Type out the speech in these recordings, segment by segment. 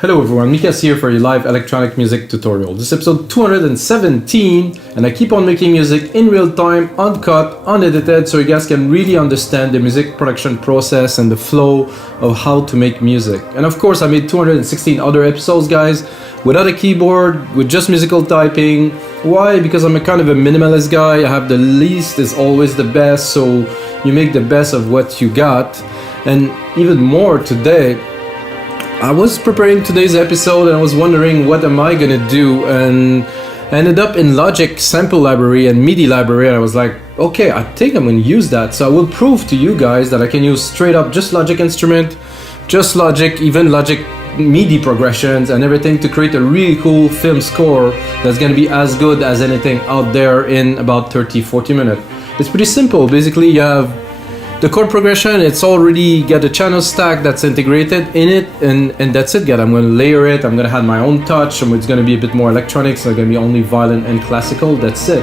Hello everyone, Mikas here for a live electronic music tutorial. This is episode 217 and I keep on making music in real time, uncut, unedited, so you guys can really understand the music production process and the flow of how to make music. And of course I made 216 other episodes, guys, without a keyboard, with just musical typing. Why? Because I'm a kind of a minimalist guy. I have the least is always the best, so you make the best of what you got. And even more today, I was preparing today's episode and I was wondering what am I gonna do, and I ended up in Logic sample library and MIDI library, and I was like, okay, I think I'm gonna use that. So I will prove to you guys that I can use straight up just Logic instrument, just Logic, even Logic MIDI progressions and everything to create a really cool film score that's gonna be as good as anything out there in about 30-40 minutes. It's pretty simple. Basically you have the chord progression, it's already got a channel stack that's integrated in it, and that's it, guys. I'm going to layer it, I'm going to have my own touch, and it's going to be a bit more electronic, so it's going to be only violin and classical, that's it.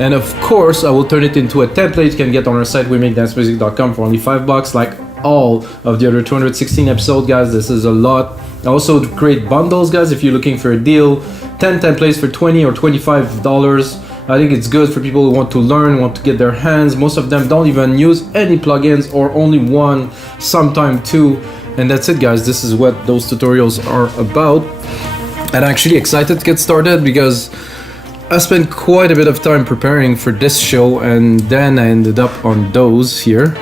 And of course, I will turn it into a template you can get on our site, weMakeDanceMusic.com, for only $5, like all of the other 216 episodes, guys. This is a lot. I also create bundles, guys, if you're looking for a deal. 10 templates for $20 or $25. I think it's good for people who want to learn, want to get their hands. Most of them don't even use any plugins or only one, sometime two. And that's it, guys. This is what those tutorials are about. And I'm actually excited to get started because I spent quite a bit of time preparing for this show, and then I ended up on those here.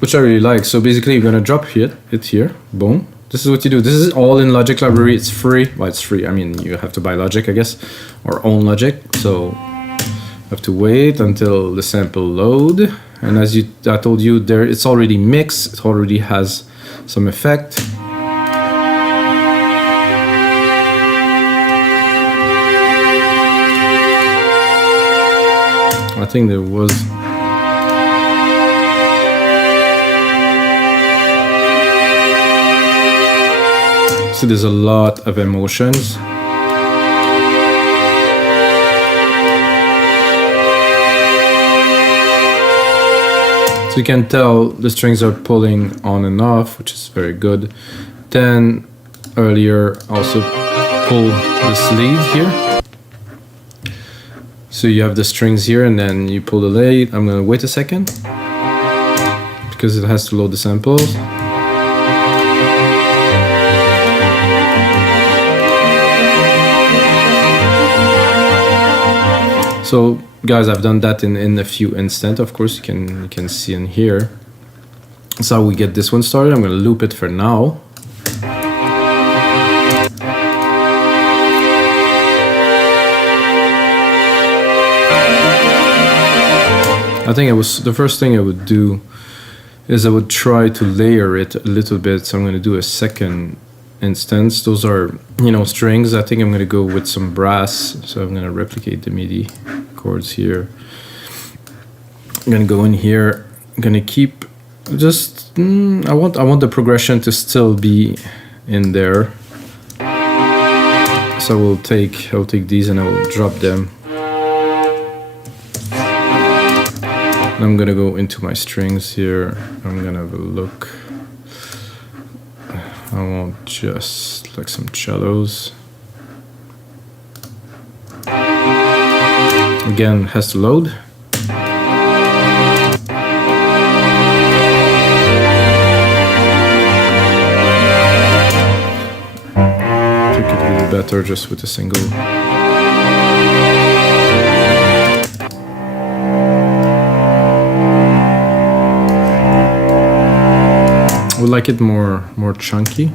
Which I really like. So basically you're gonna drop it here, boom. This is what you do. This is all in Logic library. It's free. Well, it's free. I mean, you have to buy Logic, I guess, or own Logic. So you have to wait until the sample load. And as I told you, there it's already mixed. It already has some effect. I think there was. So there's a lot of emotions. So you can tell the strings are pulling on and off, which is very good. Then earlier also pull this lead here. So you have the strings here and then you pull the lead. I'm gonna wait a second because it has to load the samples. So guys, I've done that in a few instants. Of course, you can see in here. That's how we get this one started. I'm going to loop it for now. I think the first thing I would do is I would try to layer it a little bit. So I'm going to do a second instance. Those are, strings. I think I'm going to go with some brass. So I'm going to replicate the MIDI chords here. I'm going to go in here. I'm going to keep just I want the progression to still be in there. So I'll take these and I will drop them. And I'm going to go into my strings here. I'm going to have a look. I want just like some cellos. Again, has to load. I think it will be better just with a single. I would like it more chunky.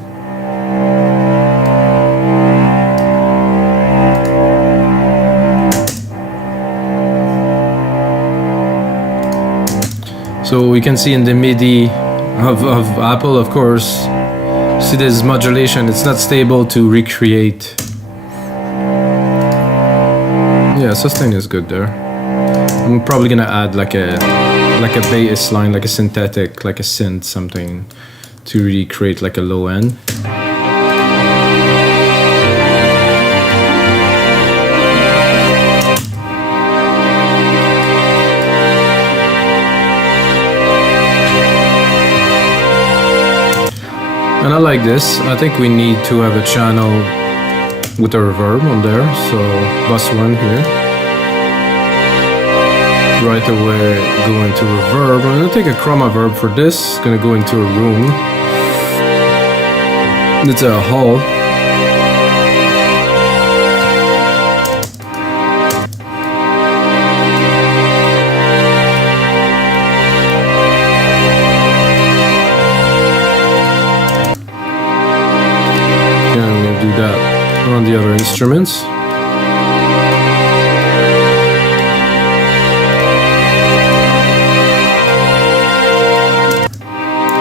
So we can see in the MIDI of Apple, of course, see this modulation, it's not stable to recreate. Yeah, sustain is good there. I'm probably gonna add like a bass line, like a synthetic, like a synth, something to really create like a low end. And I like this. I think we need to have a channel with a reverb on there. So bus 1 here. Right away go into reverb. I'm gonna take a Chormaverb for this. It's gonna go into a room. It's a hall. Yeah, I'm gonna do that on the other instruments.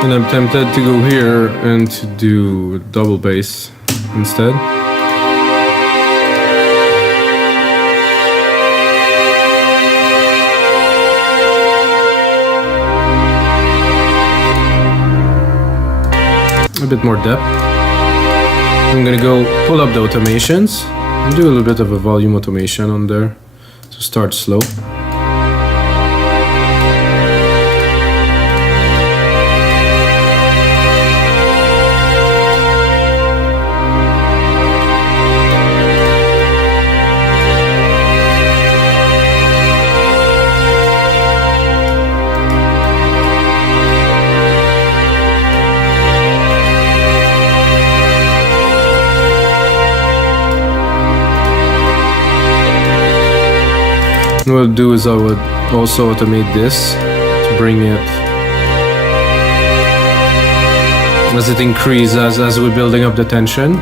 And I'm tempted to go here and to do double bass instead. A bit more depth. I'm gonna go pull up the automations and do a little bit of a volume automation on there to start slow. What I'll do is I would also automate this to bring it as it increases as we're building up the tension.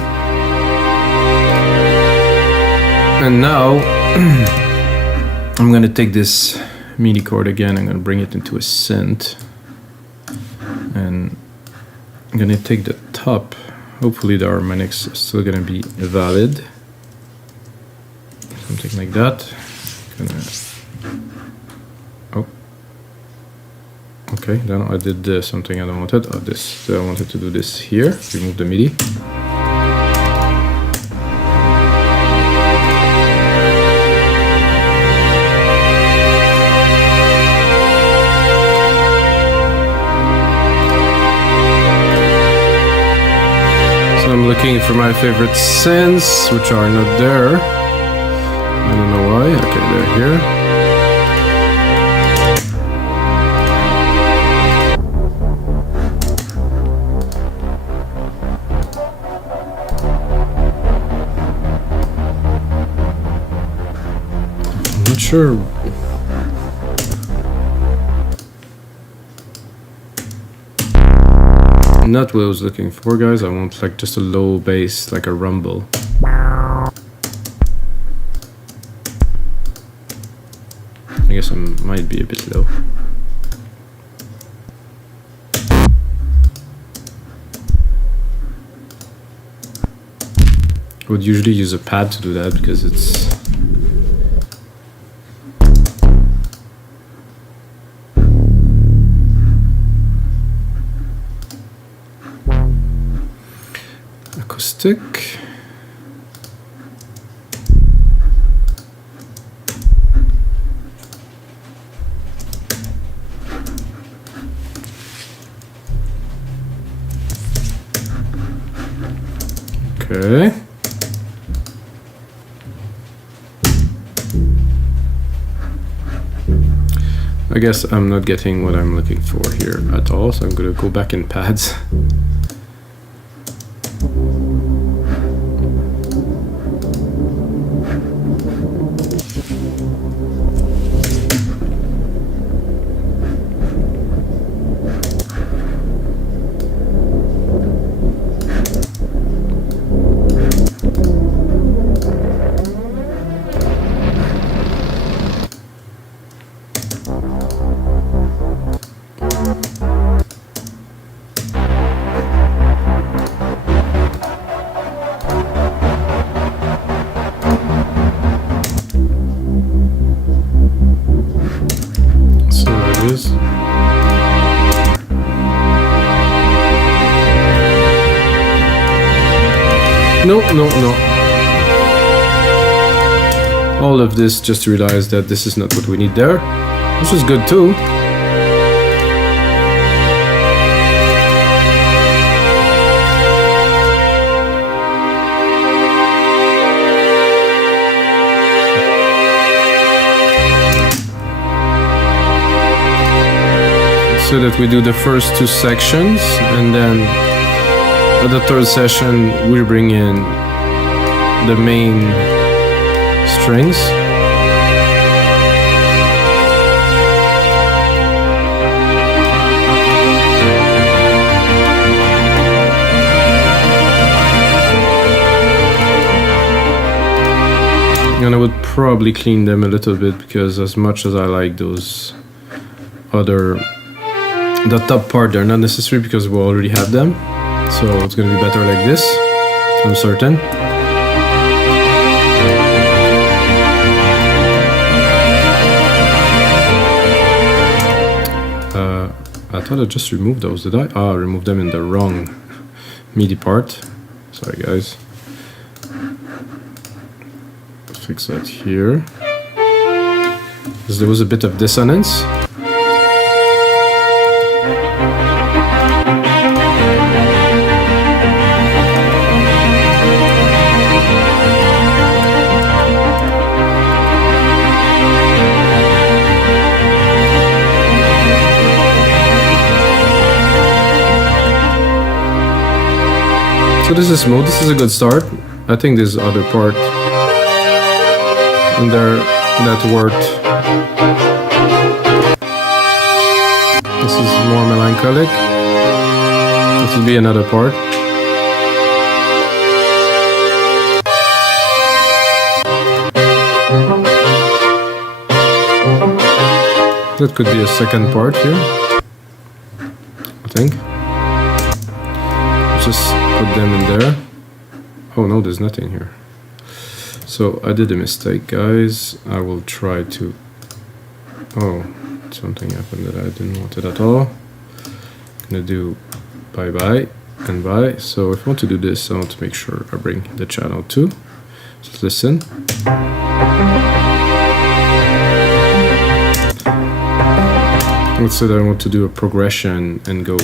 And now I'm gonna take this MIDI chord again, I'm gonna bring it into a synth, and I'm gonna take the top. Hopefully the harmonics are still gonna be valid. Something like that. Oh, okay, then I did something I don't wanted. Oh, this, I wanted to do this here. Remove the MIDI. So I'm looking for my favorite synths, which are not there. I don't know why. Okay, they're here. I'm not sure. Not what I was looking for, guys. I want like just a low bass, like a rumble. I guess I might be a bit low. I would usually use a pad to do that because it's acoustic. Okay. I guess I'm not getting what I'm looking for here at all, so I'm gonna go back in pads. No. All of this just to realize that this is not what we need there. This is good too. So that we do the first two sections, and then at the third session we bring in the main strings. And I would probably clean them a little bit, because as much as I like those other, the top part, they're not necessary because we already have them. So it's gonna be better like this, I'm certain. I thought I just removed those, did I? Ah, I removed them in the wrong MIDI part. Sorry guys. Fix that here, because there was a bit of dissonance. So this is smooth, this is a good start. I think this other part in there, that worked. This is more melancholic. This will be another part. That could be a second part here, I think. Just put them in there. Oh no, there's nothing here. So I did a mistake, guys. I will try to... Oh, something happened that I didn't want it at all. I'm gonna do bye bye and bye. So if I want to do this, I want to make sure I bring the channel too. Just listen. Let's say that I want to do a progression and go.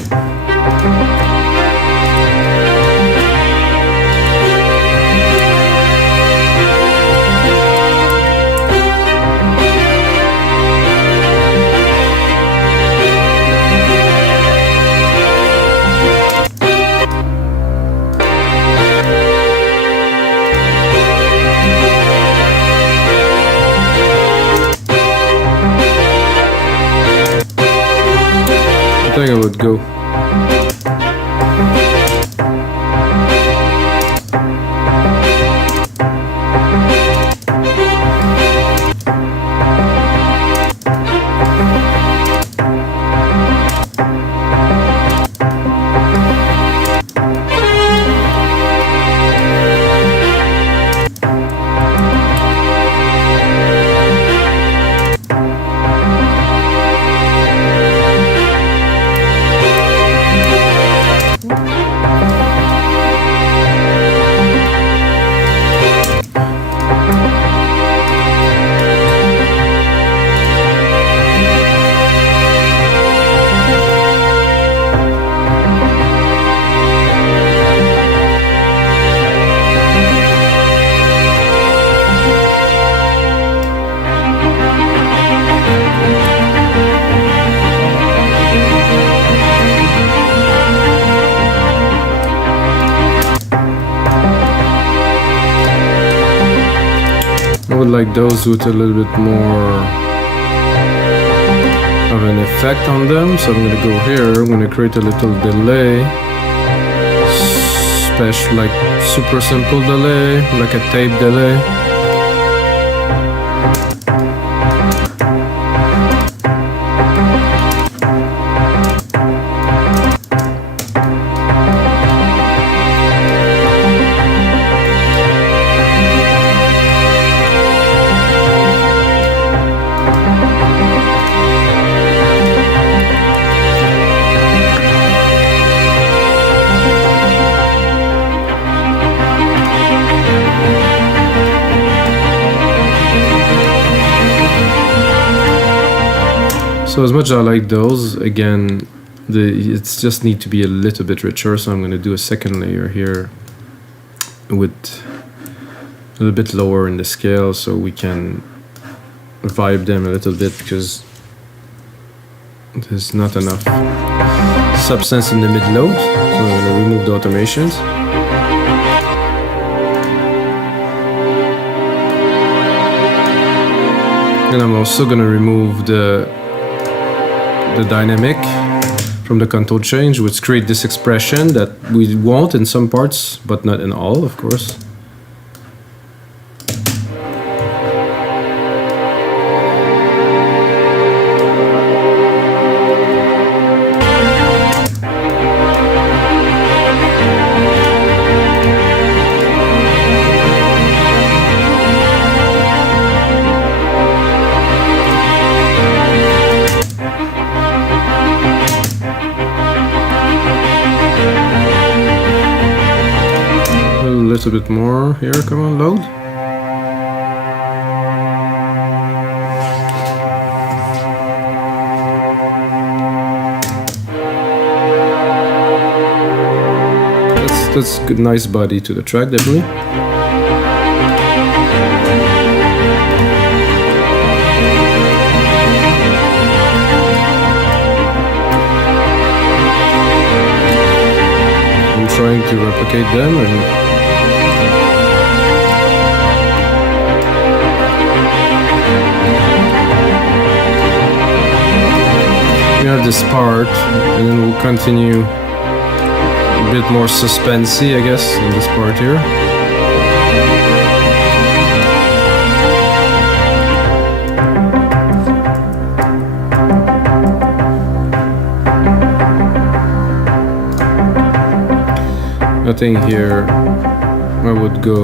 I think I would go. I would like those with a little bit more of an effect on them, so I'm gonna go here, I'm gonna create a little delay, special, like super simple delay, like a tape delay. So as much as I like those, again, it's just need to be a little bit richer, so I'm going to do a second layer here with a little bit lower in the scale so we can vibe them a little bit, because there's not enough substance in the mid-load, so I'm going to remove the automations. And I'm also going to remove the dynamic from the contour change, which create this expression that we want in some parts, but not in all, of course. A little bit more here, come on, load. That's good, nice body to the track, definitely. I'm trying to replicate them and we have this part, and then we'll continue a bit more suspensey, I guess, in this part here. I think here I would go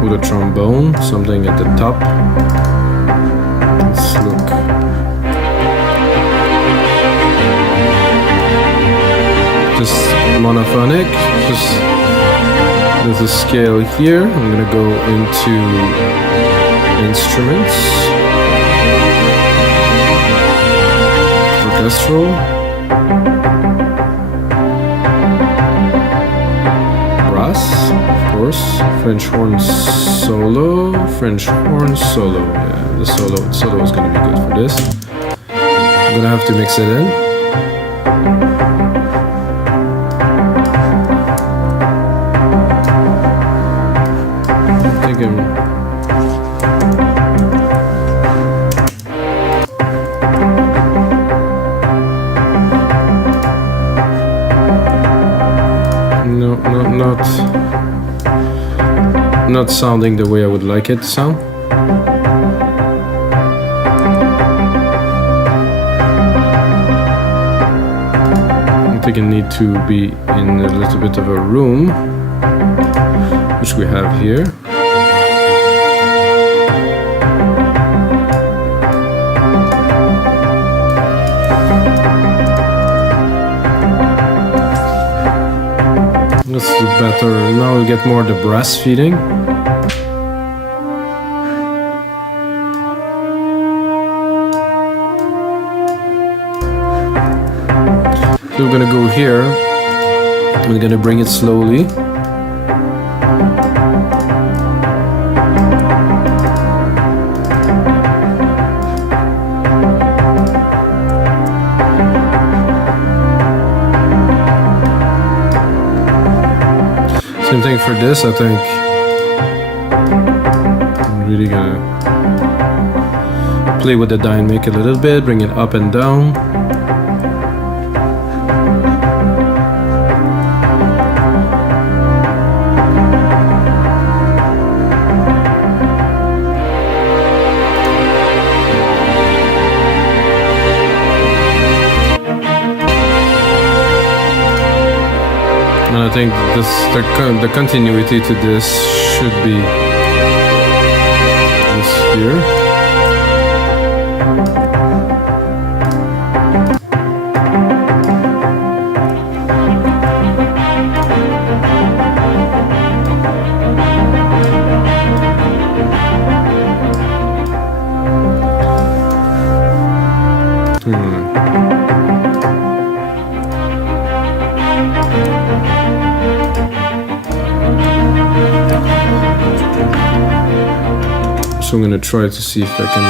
with a trombone, something at the top. Let's look. Just monophonic, just there's a scale here. I'm gonna go into instruments, orchestral, brass, of course, French horn solo, yeah, the solo is gonna be good for this. I'm gonna have to mix it in. Not sounding the way I would like it to sound. I think I need to be in a little bit of a room, which we have here. Let's do better. Now we get more the brass feeling. So we're gonna go here. We're gonna bring it slowly. Same thing for this, I think. I'm really gonna play with the dynamic a little bit, bring it up and down. And I think the continuity to this should be this here. So I'm gonna try to see if I can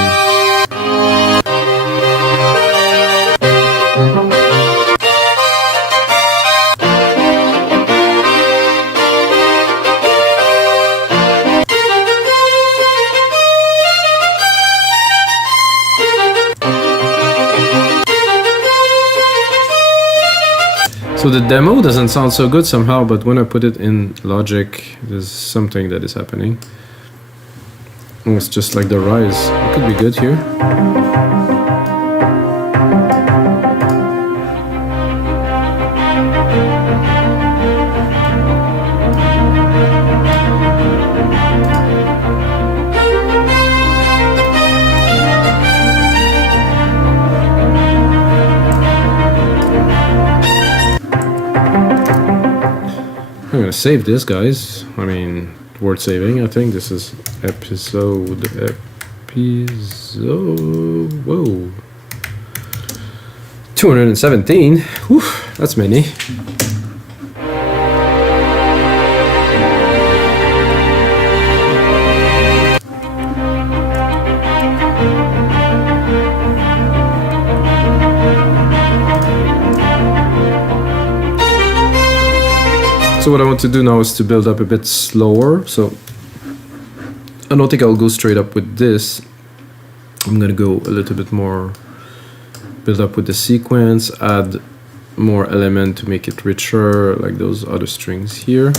So the demo doesn't sound so good somehow, but when I put it in Logic, there's something that is happening. And it's just like the rise. It could be good here. I'm gonna save this, guys. I mean, worth saving. I think this is episode. Whoa. 217. Whew, that's many. So what I want to do now is to build up a bit slower. So I don't think I'll go straight up with this. I'm gonna go a little bit more, build up with the sequence, add more element to make it richer, like those other strings here.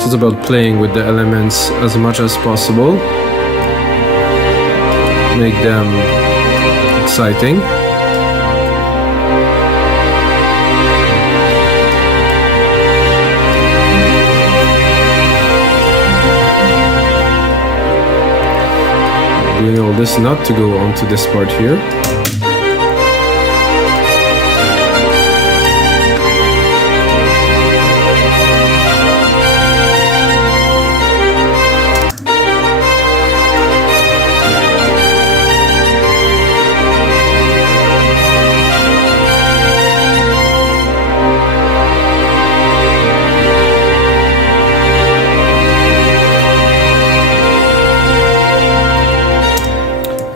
It's about playing with the elements as much as possible, make them exciting. Doing all this not to go on to this part here.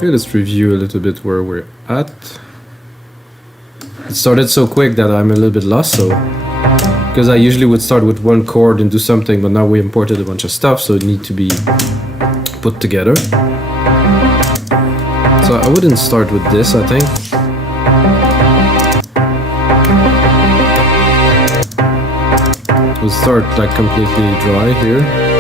Okay, let's review a little bit where we're at. It started so quick that I'm a little bit lost, so because I usually would start with one chord and do something, but now we imported a bunch of stuff, so it needs to be put together. So I wouldn't start with this, I think. We'll start like completely dry here.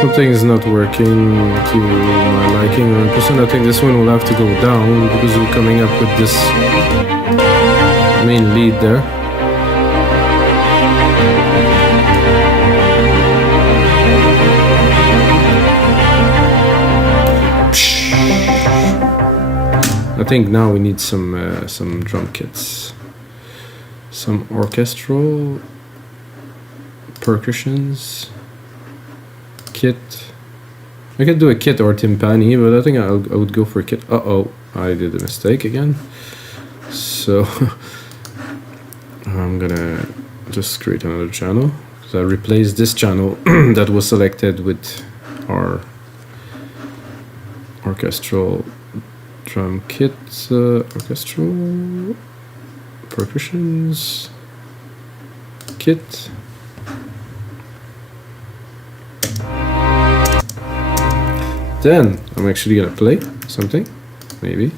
Something is not working to my liking 100%. I think this one will have to go down because we're coming up with this main lead there. I think now we need some drum kits, some orchestral percussions. Kit. I could do a kit or timpani, but I think I would go for a kit. Uh-oh, I did a mistake again. So I'm gonna just create another channel. So I replaced this channel that was selected with our orchestral drum kit, orchestral percussions kit. Then I'm actually gonna play something, maybe.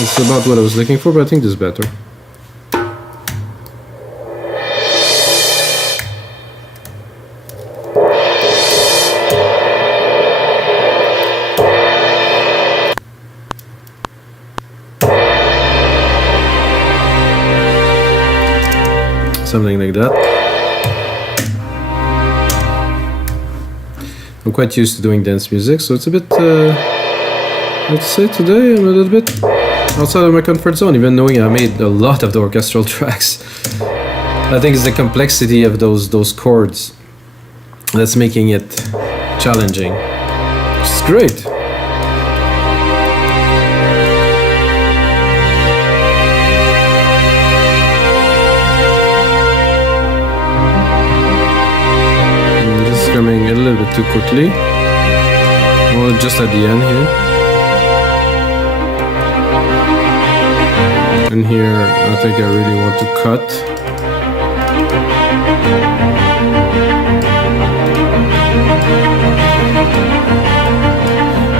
It's about what I was looking for, but I think this is better. something like that. I'm quite used to doing dance music, so it's a bit, let's say today I'm a little bit outside of my comfort zone, even knowing I made a lot of the orchestral tracks. I think it's the complexity of those chords that's making it challenging. It's great. Coming a little bit too quickly. Well, just at the end here. And here, I think I really want to cut.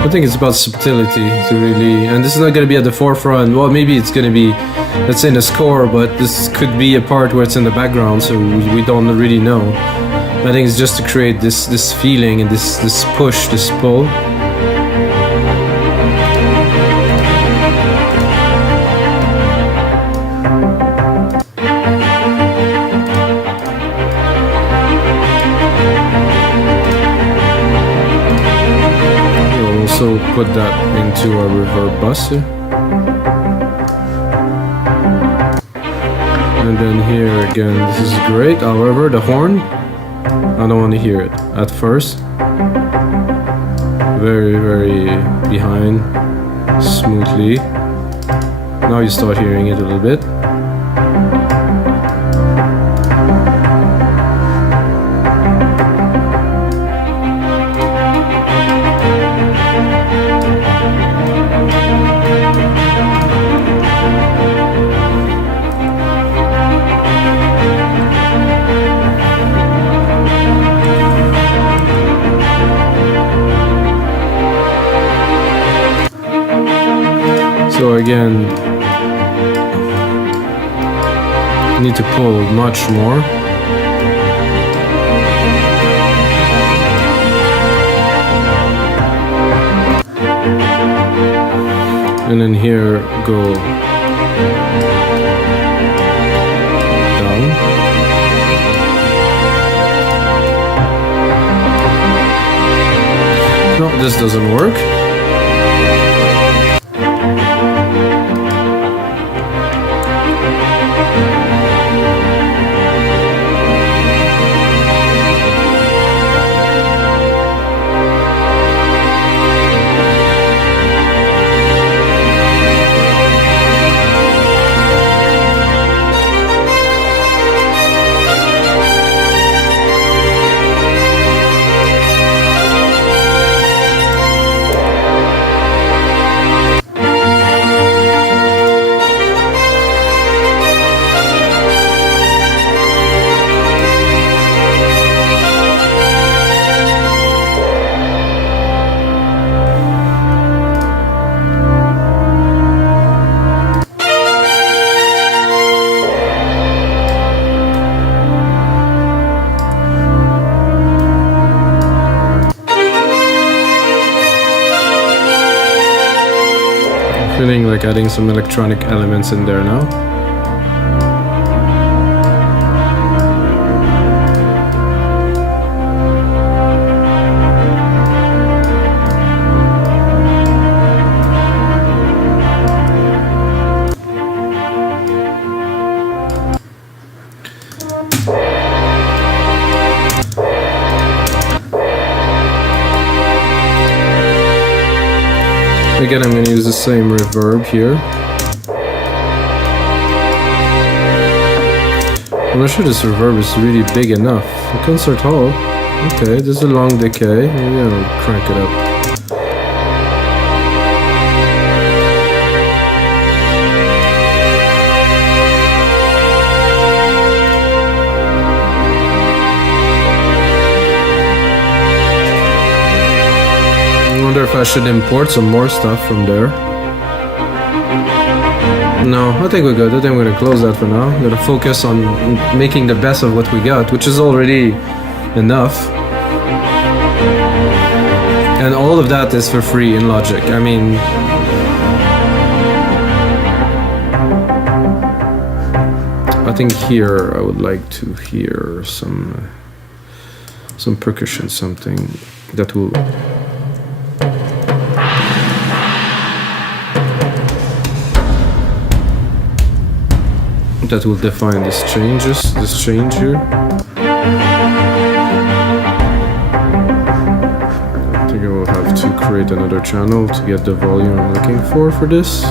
I think it's about subtlety to really, and this is not going to be at the forefront. Well, maybe it's going to be, let's say, in the score, but this could be a part where it's in the background, so we don't really know. I think it's just to create this feeling and this push, this pull. We'll also put that into our reverb bus here. And then here again, this is great. However, the horn, I don't want to hear it at first. Very, very behind, smoothly. Now you start hearing it a little bit. So again, you need to pull much more. And then here go down. No, this doesn't work. Feeling like adding some electronic elements in there now. Again, I'm going to use the same reverb here. I'm not sure this reverb is really big enough. A concert hall. Okay, this is a long decay. Maybe I'll crank it up. I wonder if I should import some more stuff from there. No, I think we're good. I think we're gonna close that for now. I'm gonna focus on making the best of what we got, which is already enough. And all of that is for free in Logic. I mean, I think here I would like to hear some percussion, something that will define this change here. I think I will have to create another channel to get the volume I'm looking for this.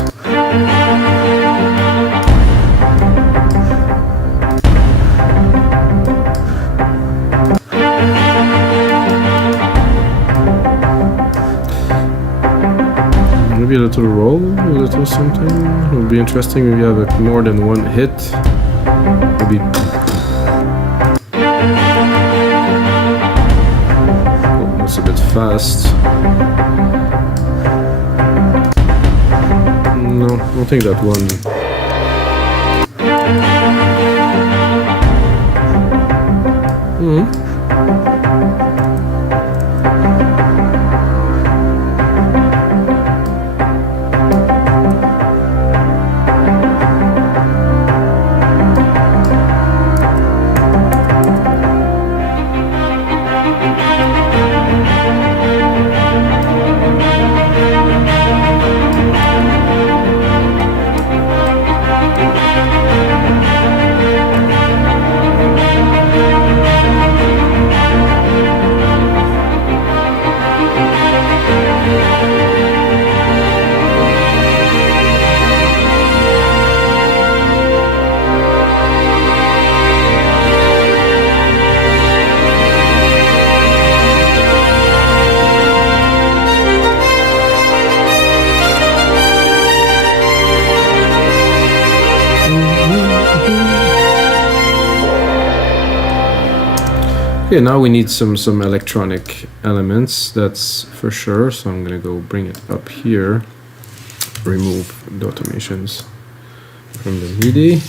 Maybe a little roll, a little something. It would be interesting if you have more than one hit. Maybe. Oh, that's a bit fast. No, I don't think that one. Okay, now we need some electronic elements, that's for sure. So I'm gonna go bring it up here, remove the automations from the MIDI.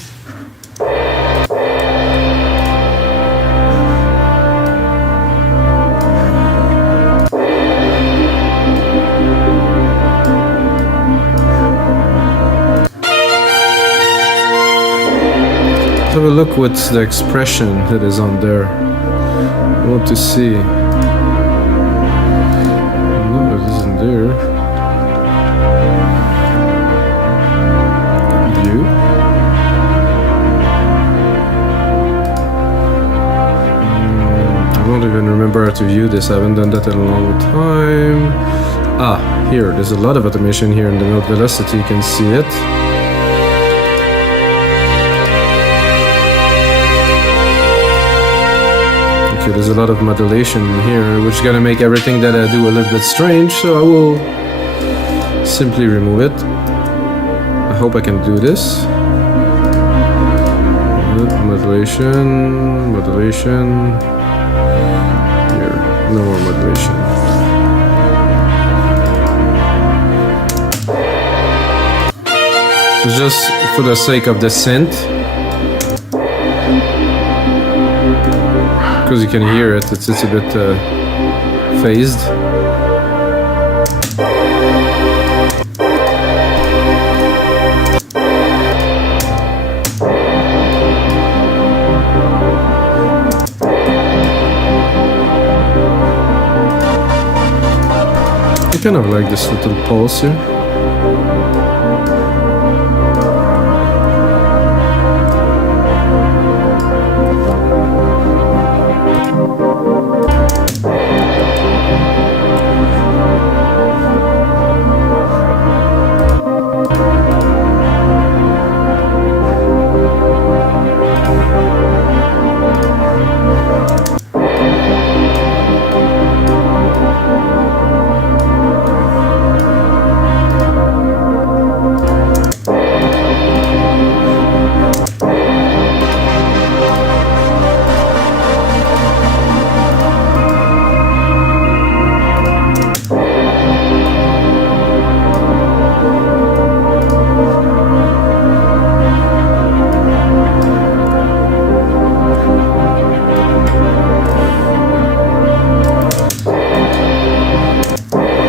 Have a look what's the expression that is on there. I want to see. No, it isn't there. View. I don't even remember how to view this. I haven't done that in a long time. Ah, here. There's a lot of automation here in the note velocity. You can see it. There's a lot of modulation here, which is gonna make everything that I do a little bit strange, so I will simply remove it. I hope I can do this. Modulation, modulation. Here, no more modulation. Just for the sake of the synth. Because you can hear it, it's a bit phased. I kind of like this little pulse here.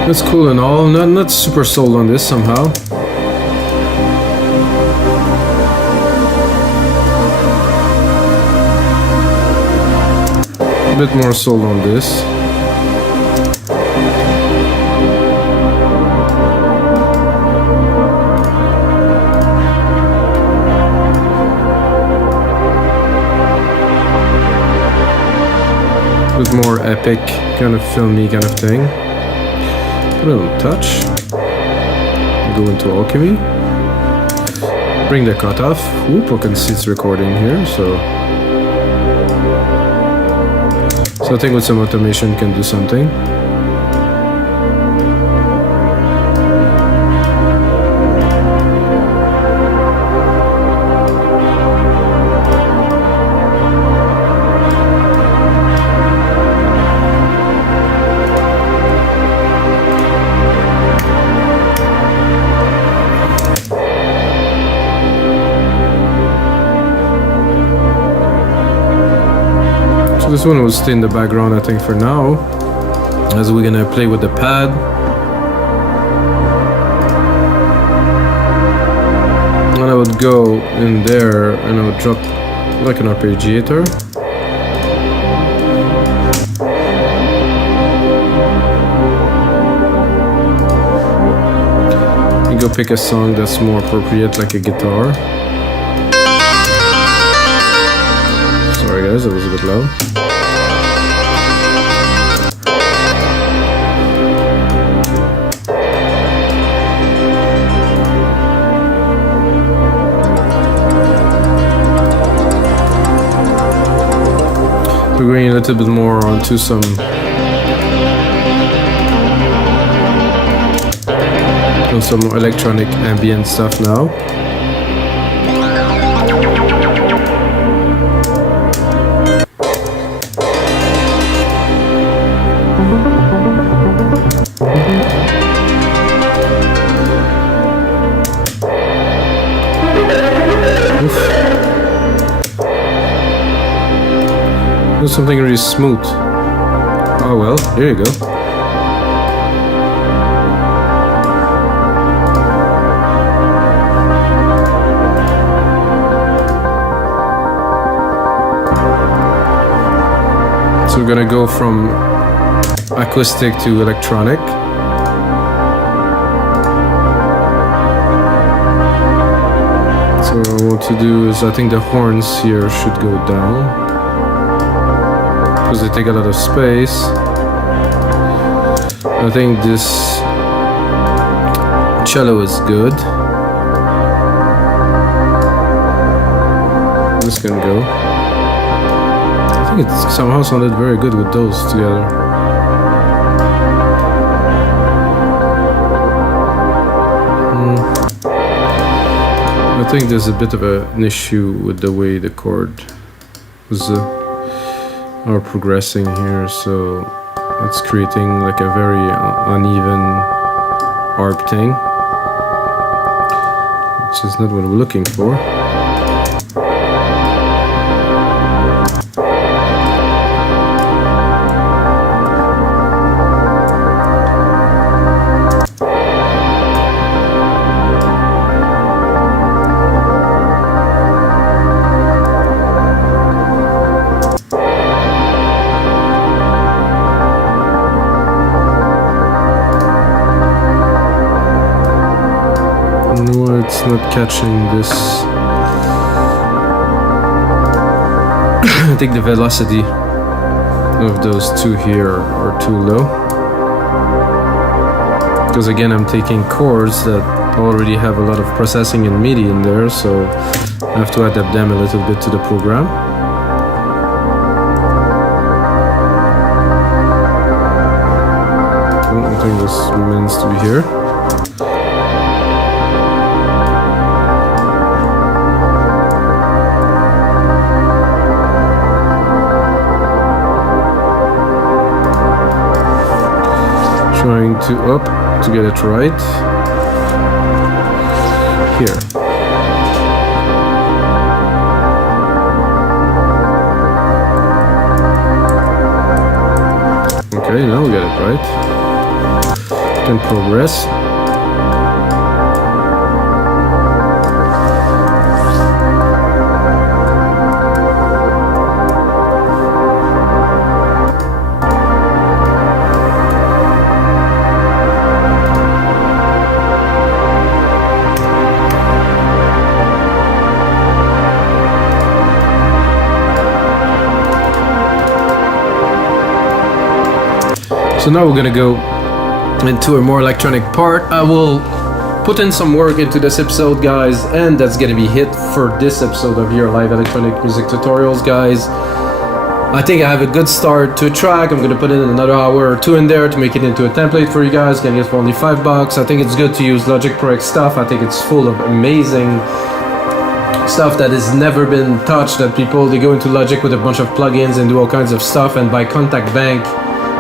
That's cool and all, not super sold on this somehow. bit more sold on this. Bit more epic, kind of filmy kind of thing. Put it on touch. Go into alchemy. Bring the cut off. Whoop, I can see it's recording here, so I think with some automation can do something. This one will stay in the background, I think, for now, as we're gonna play with the pad. And I would go in there and I would drop like an arpeggiator. And go pick a song that's more appropriate, like a guitar. Sorry guys, that was a bit loud. We're going a little bit more onto some more electronic ambient stuff now. Something really smooth. Oh well, here you go. So we're gonna go from acoustic to electronic. So what I want to do is, I think the horns here should go down, because they take a lot of space. I think this cello is good. This can go. I think it somehow sounded very good with those together. I think there's a bit of an issue with the way the chord was are progressing here, so it's creating like a very uneven arcing, which is not what we're looking for. It's not catching this. I think the velocity of those two here are too low, because again I'm taking chords that already have a lot of processing and MIDI in there, so I have to adapt them a little bit to the program. I think this means to be here. Trying to up to get it right here. Okay, now we get it right. Can progress. So now we're gonna go into a more electronic part. I will put in some work into this episode, guys, and that's gonna be it for this episode of your live electronic music tutorials, guys. I think I have a good start to a track. I'm gonna put in another hour or two in there to make it into a template for you guys. Can get for only $5. I think it's good to use Logic Pro X stuff. I think it's full of amazing stuff that has never been touched, that people, they go into Logic with a bunch of plugins and do all kinds of stuff and buy Contact Bank,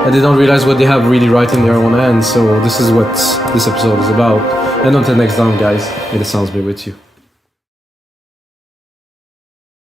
and they don't realize what they have really right in their own hands. So this is what this episode is about. And until next time, guys, may the sounds be with you.